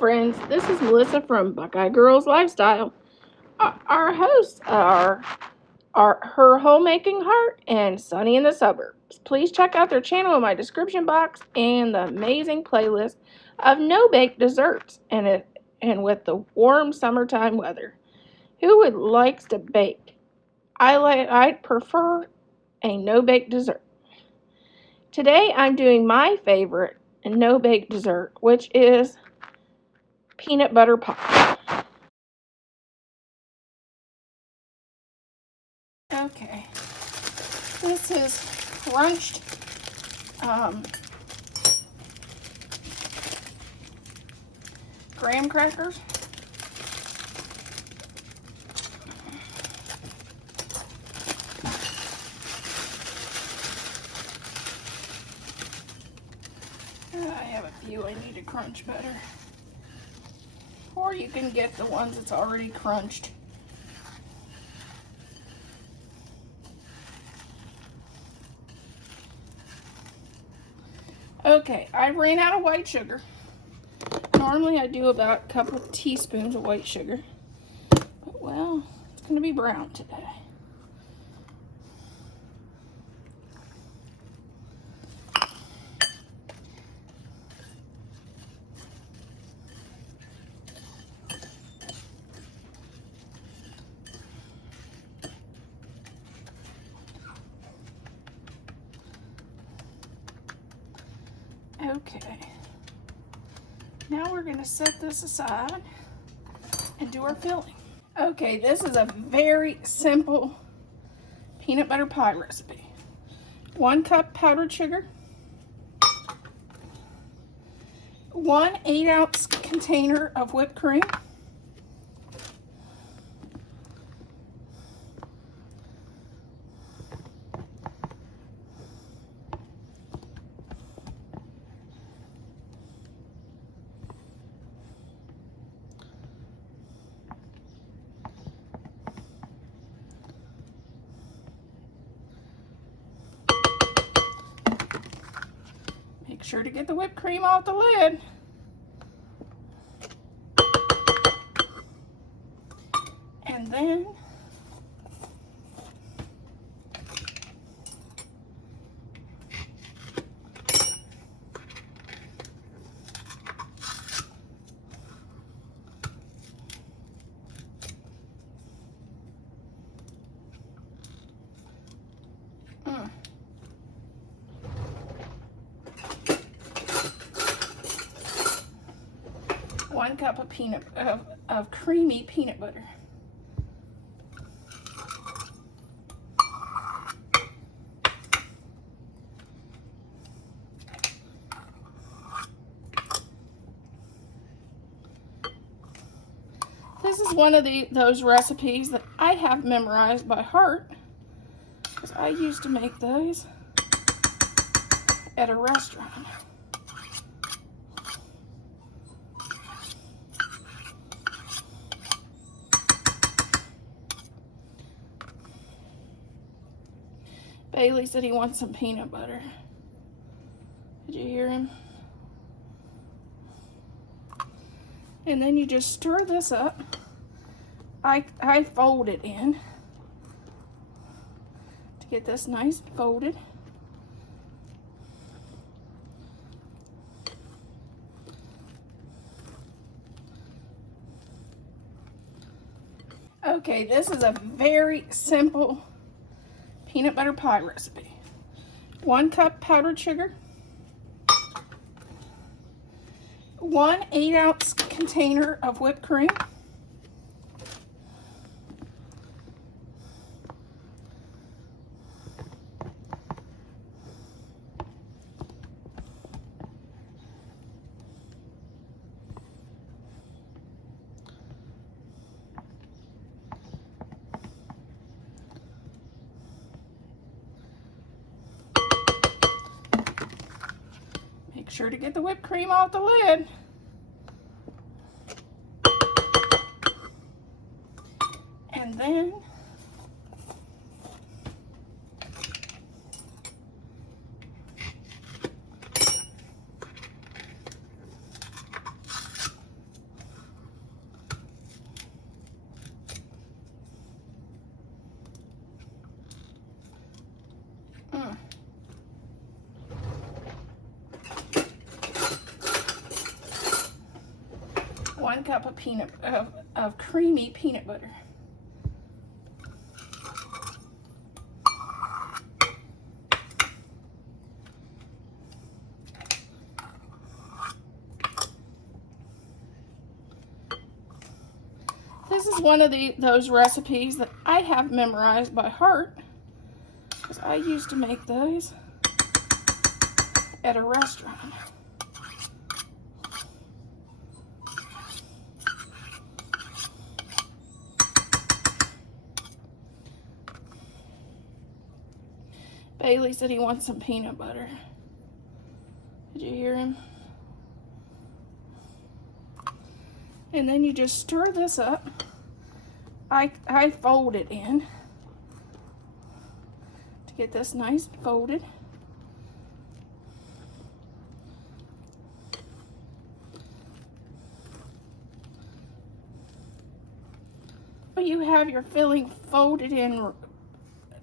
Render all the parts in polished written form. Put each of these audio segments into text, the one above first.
friends, this is Melissa from Buckeye Girls Lifestyle. Our hosts are Her Homemaking Heart and Sunny in the Suburbs. Please check out their channel in my description box and the amazing playlist of no-bake desserts and with the warm summertime weather. Who would likes to bake? I'd prefer a no-bake dessert. Today I'm doing my favorite no-bake dessert, which is peanut butter pie. Okay, this is crunched graham crackers. I have a few I need to crunch better. Or you can get the ones that's already crunched. Okay, I ran out of white sugar. Normally I do about a couple of teaspoons of white sugar. But well, it's going to be brown today. Okay, now we're going to set this aside and do our filling. Okay, this is a very simple peanut butter pie recipe. 1 cup powdered sugar, 1 8-ounce container of whipped cream, make sure to get the whipped cream off the lid. And then one cup of creamy peanut butter. This is one of those recipes that I have memorized by heart, because I used to make those at a restaurant. Bailey said he wants some peanut butter. Did you hear him? And then you just stir this up. I fold it in to get this nice and folded. Okay, this is a very simple peanut butter pie recipe. 1 cup powdered sugar, 1 8-ounce container of whipped cream, make sure to get the whipped cream off the lid. And then cup of creamy peanut butter. This is one of those recipes that I have memorized by heart, because I used to make those at a restaurant. Bailey said he wants some peanut butter. Did you hear him? And then you just stir this up. I fold it in to get this nice and folded. You have your filling folded in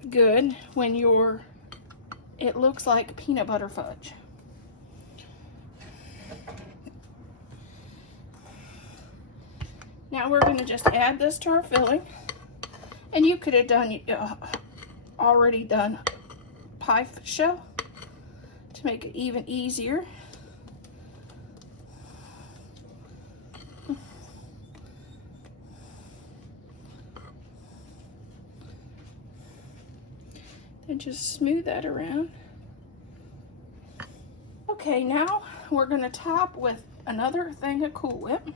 good when it looks like peanut butter fudge. Now we're going to just add this to our filling, and you could have done already done pie shell to make it even easier. And just smooth that around. Okay, now we're going to top with another thing of Cool Whip.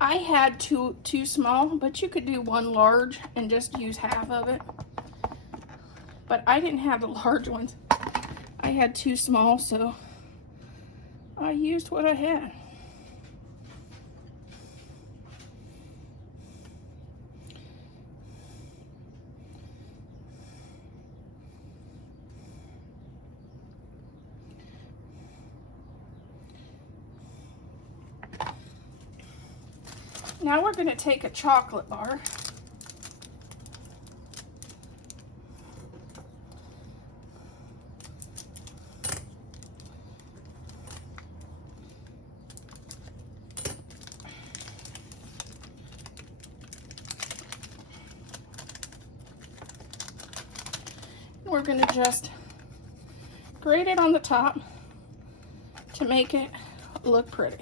I had two small, but you could do one large and just use half of it. But I didn't have the large ones. I had two small, so I used what I had. Now we're going to take a chocolate bar. We're going to just grate it on the top to make it look pretty.